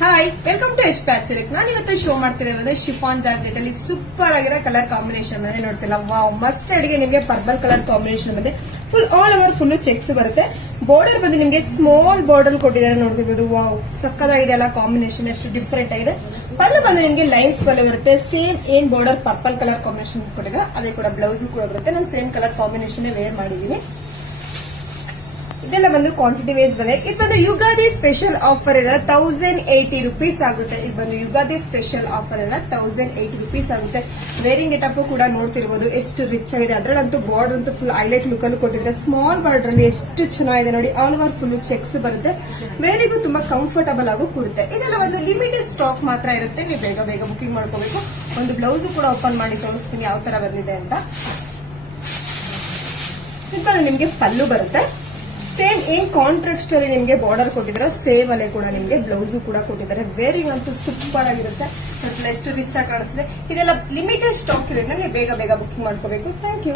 Hi, welcome to H pack select. ನಾನು ಇವತ್ತು show ಮಾಡ್ತಿರೋದು ಶಿಫಾನ್ ಜಾಕೆಟ್ ಅಲ್ಲಿ ಸೂಪರ್ ಆಗಿರೋ ಕಲರ್ ಕಾಂಬಿನೇಷನ್ ಅದೇ ನೋಡ್ತಿಲ್ಲ. ವಾವ್, ಮಸ್ಟರ್ಡ್ ಗೆ ನಿಮಗೆ ಪರ್ಪಲ್ ಕಲರ್ ಕಾಂಬಿನೇಷನ್ ಬಂದೆ. Full all over full checks ಬರುತ್ತೆ. ಬಾರ್ಡರ್ ಬಂದು ನಿಮಗೆ ಸ್ಮಾಲ್ ಬಾರ್ಡರ್ ಕೊಟ್ಟಿದ್ದಾರೆ ನೋಡ್ತಿರ್ಬೋದು. ವಾವ್, ಸಕ್ಕದಾಗಿದೆ ಅಲ್ಲ ಕಾಂಬಿನೇಷನ್, ಎಷ್ಟು ಡಿಫ್ರೆಂಟ್ ಆಗಿದೆ. ಪಲ್ಲು ಬಂದು ನಿಮಗೆ ಲೈನ್ಸ್ ಪಲ್ಲು ಬರುತ್ತೆ. ಸೇಮ್ ಏನ್ ಬಾರ್ಡರ್ ಪರ್ಪಲ್ ಕಲರ್ ಕಾಂಬಿನೇಷನ್ ಕೊಟ್ಟಿದ್ದಾರೆ ಅದೇ ಕೂಡ ಬ್ಲೌಸ್ ಕೂಡ ಬರುತ್ತೆ. ನಾನು ಸೇಮ್ ಕಲರ್ ಕಾಂಬಿನೇಷನ್ ವೇರ್ ಮಾಡಿದೀನಿ. ಇದೆಲ್ಲ ಬಂದು ಕ್ವಾಂಟಿಟಿ ವೈಸ್ ಬಂದೆ. ಇದು ಬಂದು ಯುಗಾದಿ ಸ್ಪೆಷಲ್ ಆಫರ್ ಎಲ್ಲ 1080 rupees ಆಗುತ್ತೆ. ಇದು ಬಂದು ಯುಗಾದಿ ಸ್ಪೆಷಲ್ ಆಫರ್ ಎಲ್ಲ 1080 rupees ಆಗುತ್ತೆ. ವೇರಿಂಗ್ ಗೆಟಪ್ ಕೂಡ ನೋಡ್ತಿರ್ಬೋದು ಎಷ್ಟು ರಿಚ್ ಆಗಿದೆ. ಅದ್ರಲ್ಲಂತೂ ಬಾರ್ಡರ್ ಅಂತೂ ಫುಲ್ ಹೈಲೈಟ್ ಲುಕ್ ಅಲ್ಲಿ ಕೊಟ್ಟಿದ್ರೆ. ಸ್ಮಾಲ್ ಬಾರ್ಡರ್ ಅಲ್ಲಿ ಎಷ್ಟು ಚೆನ್ನಾಗಿದೆ ನೋಡಿ. ಆಲ್ ಓವರ್ ಫುಲ್ ಚೆಕ್ಸ್ ಬರುತ್ತೆ. ವೇರಿಗೂ ತುಂಬಾ ಕಂಫರ್ಟಬಲ್ ಆಗು ಕೂಡುತ್ತೆ. ಇದೆಲ್ಲ ಒಂದು ಲಿಮಿಟೆಡ್ ಸ್ಟಾಕ್ ಮಾತ್ರ ಇರುತ್ತೆ. ನೀವು ಬೇಗ ಬೇಗ ಬುಕಿಂಗ್ ಮಾಡ್ಕೋಬೇಕು. ಒಂದು ಬ್ಲೌಸ್ ಕೂಡ ಓಪನ್ ಮಾಡಿ ತೋರಿಸ್ತೀನಿ ಯಾವ ತರ ಬಂದಿದೆ ಅಂತ. ಇದು ನಿಮ್ಗೆ ಪಲ್ಲು ಬರುತ್ತೆ. ಸೇಮ್ ಏನ್ ಕಾಂಟ್ರಾಸ್ಟ್ ಅಲ್ಲಿ ನಿಮ್ಗೆ ಬಾರ್ಡರ್ ಕೊಟ್ಟಿದ್ದಾರೆ ಸೇಮ್ ಅಲ್ಲೇ ಕೂಡ ನಿಮ್ಗೆ ಬ್ಲೌಸ್ ಕೂಡ ಕೊಟ್ಟಿದ್ದಾರೆ. ವೇರಿಂಗ್ ಅಂತೂ ಸೂಪರ್ ಆಗಿರುತ್ತೆ. ಎಷ್ಟು ರಿಚ್ ಆಗಿ ಕಾಣಿಸ್ತಿದೆ. ಇದೆಲ್ಲ ಲಿಮಿಟೆಡ್ ಸ್ಟಾಕ್ ಇರೋದ್ರಿಂದ ನೀವು ಬೇಗ ಬೇಗ ಬುಕಿಂಗ್ ಮಾಡ್ಕೋಬೇಕು. Thank you.